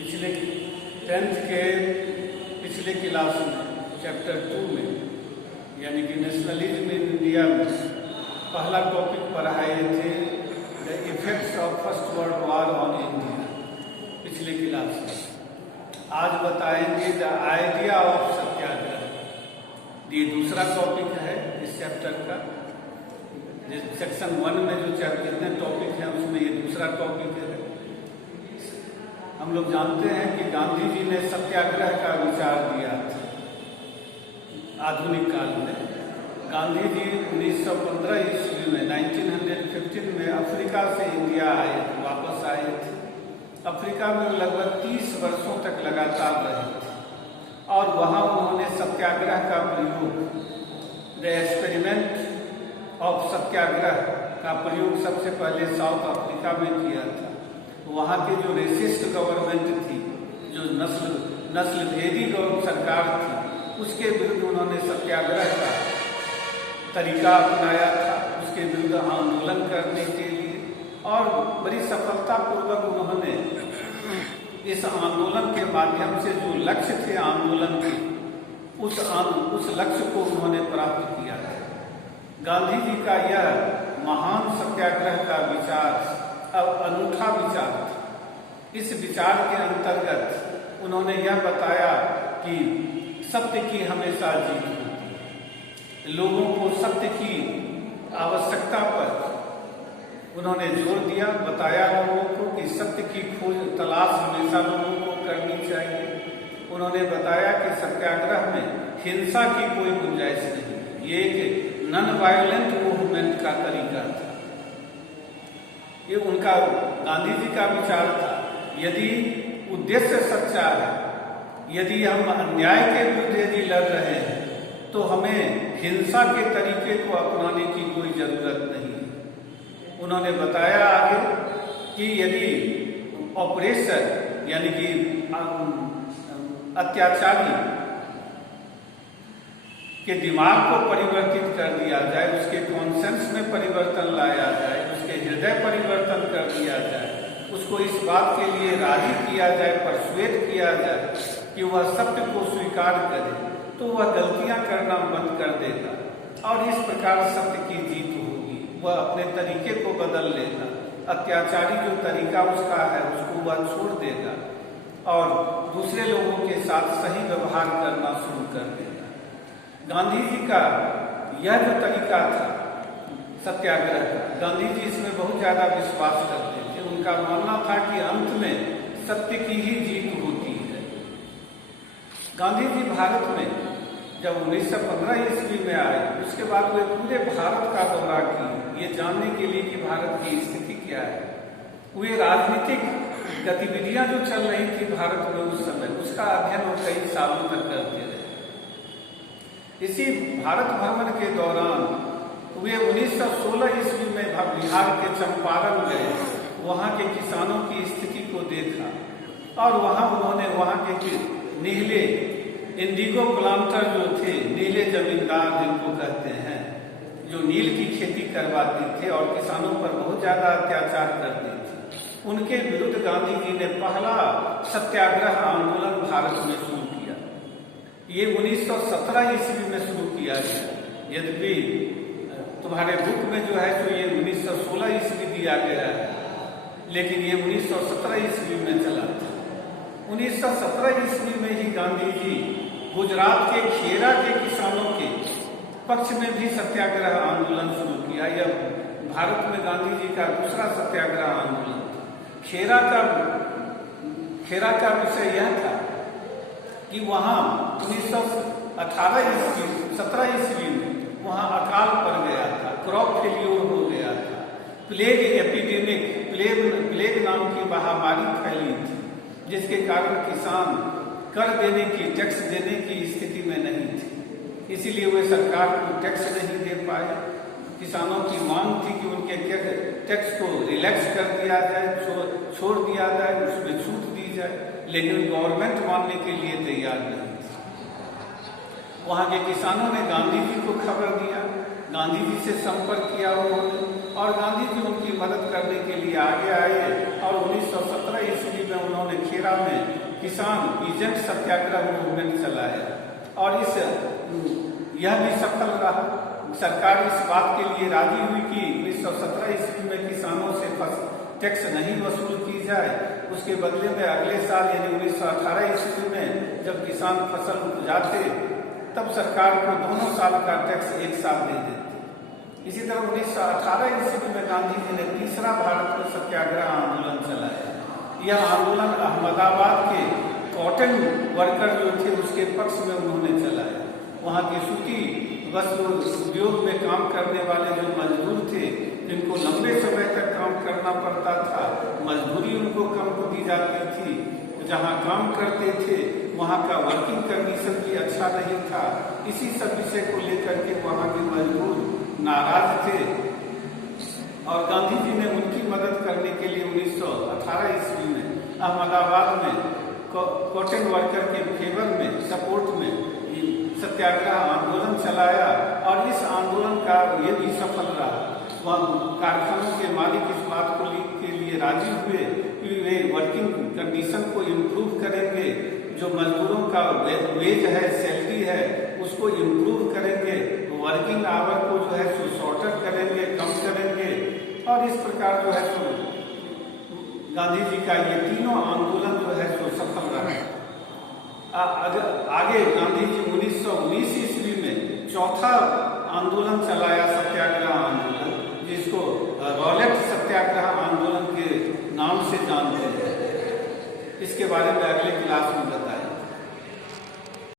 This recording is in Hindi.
पिछले 10th के पिछले क्लास में चैप्टर 2 में यानी कि नेशनलिज्म इन इंडिया में पहला टॉपिक पढ़ाए थे the effects of first world war on India पिछले क्लास में। आज बताएंगे द आइडिया ऑफ सत्याग्रह। ये दूसरा टॉपिक है इस चैप्टर का। सेक्शन 1 में जो जितने टॉपिक हैं उसमें ये दूसरा टॉपिक है। हम लोग जानते हैं कि गांधी जी ने सत्याग्रह का विचार दिया था आधुनिक काल में। गांधी जी 1915 ईस्वी में 1915 में अफ्रीका से इंडिया आए थे, वापस आए थे। अफ्रीका में लगभग 30 वर्षों तक लगातार रहे थे और वहाँ उन्होंने सत्याग्रह का प्रयोग, द एक्सपेरिमेंट ऑफ सत्याग्रह का प्रयोग सबसे पहले साउथ अफ्रीका में किया था। वहाँ के जो रेसिस्ट गवर्नमेंट थी, जो नस्ल भेदी सरकार थी, उसके विरुद्ध उन्होंने सत्याग्रह का तरीका अपनाया था, उसके विरुद्ध आंदोलन करने के लिए। और बड़ी सफलतापूर्वक उन्होंने इस आंदोलन के माध्यम से जो लक्ष्य थे आंदोलन के, उस लक्ष्य को उन्होंने प्राप्त किया था। गांधी जी का यह महान सत्याग्रह का विचार अनूठा विचार था। इस विचार के अंतर्गत उन्होंने यह बताया कि सत्य की हमेशा जीत होती है। लोगों को सत्य की आवश्यकता पर उन्होंने जोर दिया, बताया लोगों को कि सत्य की खोज तलाश हमेशा लोगों को करनी चाहिए। उन्होंने बताया कि सत्याग्रह में हिंसा की कोई गुंजाइश नहीं। ये एक नॉन वायलेंट मूवमेंट का तरीका था। ये उनका गांधी जी का विचार था। यदि उद्देश्य सच्चा है, यदि हम अन्याय के विरुद्ध यदि लड़ रहे हैं, तो हमें हिंसा के तरीके को अपनाने की कोई जरूरत नहीं। उन्होंने बताया आगे कि यदि ऑपरेशन यानी कि अत्याचारी के दिमाग को परिवर्तित कर दिया जाए, उसके कॉन्सेंस में परिवर्तन लाया जाए, उसके हृदय परिवर्तन कर दिया जाए, उसको इस बात के लिए राजी किया जाए, परसुएट किया जाए कि वह सत्य को स्वीकार करे, तो वह गलतियां करना बंद कर देगा और इस प्रकार सत्य की जीत होगी। वह अपने तरीके को बदल लेगा, अत्याचारी जो तरीका उसका है उसको वह छोड़ देगा और दूसरे लोगों के साथ सही व्यवहार करना शुरू कर देगा। गांधी जी का यह जो तरीका था सत्याग्रह का, गांधी जी इसमें बहुत ज्यादा विश्वास करते थे। उनका मानना था कि अंत में सत्य की ही जीत होती है। गांधी जी भारत में जब 1915 ईस्वी में आए, उसके बाद वे पूरे भारत का दौरा किए, ये जानने के लिए कि भारत की स्थिति क्या है। वे राजनीतिक गतिविधियां जो चल रही थी भारत में उस समय, उसका अध्ययन वो कई सालों तक करते रहे। इसी भारत भ्रमण के दौरान वे 1916 ईस्वी में बिहार के चंपारण गए, वहाँ के किसानों की स्थिति को देखा और वहाँ उन्होंने वहाँ के नीले इंडिगो प्लांटर जो थे, नीले जमींदार जिनको कहते हैं, जो नील की खेती करवाते थे और किसानों पर बहुत ज्यादा अत्याचार करते थे, उनके विरुद्ध गांधी जी ने पहला सत्याग्रह आंदोलन भारत में शुरू किया। ये 1917 ईस्वी में शुरू किया गया। यद्यपि तुम्हारे बुक में जो है तो ये 1916 ईस्वी दिया गया है, लेकिन ये 1917 ईस्वी में चला था। 1917 ईस्वी में ही गांधी जी गुजरात के खेरा के किसानों के पक्ष में भी सत्याग्रह आंदोलन शुरू किया। यह भारत में गांधी जी का दूसरा सत्याग्रह आंदोलन था। खेरा का विषय यह था कि वहाँ 17 ईस्वी में वहाँ अकाल पड़ गया था, क्रॉप फेल्योर हो गया था, प्लेग एपिडेमिक, प्लेग नाम की महामारी फैली थी, जिसके कारण किसान कर देने की, टैक्स देने की स्थिति में नहीं थे। इसीलिए वे सरकार को टैक्स नहीं दे पाए। किसानों की मांग थी कि उनके टैक्स को रिलैक्स कर दिया जाए, छोड़ दिया जाए, उसमें छूट दी जाए, लेकिन गवर्नमेंट मानने के लिए तैयार नहीं थी। वहाँ के किसानों ने गांधी जी को खबर दिया, गांधी जी से संपर्क किया उन्होंने और गांधी जी उनकी मदद करने के लिए आगे आए और 1917 ईस्वी में उन्होंने खेरा अमेरिका में किसान पीजेंट सत्याग्रह मूवमेंट चलाया और यह भी सफल रहा। सरकार इस बात के लिए राजी हुई कि 1917 ईस्वी में किसानों से टैक्स नहीं वसूल की जाए। उसके बदले में अगले साल यानी 1918 ईस्वी में जब किसान फसल उपजाते तब सरकार को दोनों साल का टैक्स एक साथ दे देती। इसी तरह 1918 ईस्वी में गांधी जी ने तीसरा भारत में सत्याग्रह आंदोलन चलाया। यह आंदोलन अहमदाबाद के कॉटन वर्कर जो थे उसके पक्ष में उन्होंने चलाया। वहाँ के सूती वस्त्र उद्योग में काम करने वाले जो मजदूर थे जिनको लंबे समय तक काम करना पड़ता था, मजदूरी उनको कम दी जाती थी, जहाँ काम करते थे वहाँ का वर्किंग कंडीशन भी अच्छा नहीं था। इसी सब विषय को लेकर के वहाँ के मजदूर नाराज थे और गांधी जी ने उनकी मदद करने के लिए 1918 ईस्वी में अहमदाबाद में कॉटन वर्कर के फेवर में सपोर्ट में सत्याग्रह आंदोलन चलाया और इस आंदोलन का ये भी सफल रहा। वह कारखानों के मालिक इस बात को के लिए राजी हुए कि वे वर्किंग कंडीशन को इम्प्रूव करेंगे, जो मजदूरों का वेज है, सैलरी है, उसको इम्प्रूव करेंगे, वर्किंग आवर को जो है सो शॉर्टर करेंगे, कम करेंगे। और इस प्रकार जो है सो गांधी जी का ये तीनों आंदोलन जो है सो सफल रहा। आगे गांधी जी 1919 ईस्वी में चौथा आंदोलन चलाया, सत्याग्रह आंदोलन, जिसको रॉलेट सत्याग्रह आंदोलन के नाम से जानते हैं। इसके बारे में अगले क्लास में बताएंगे।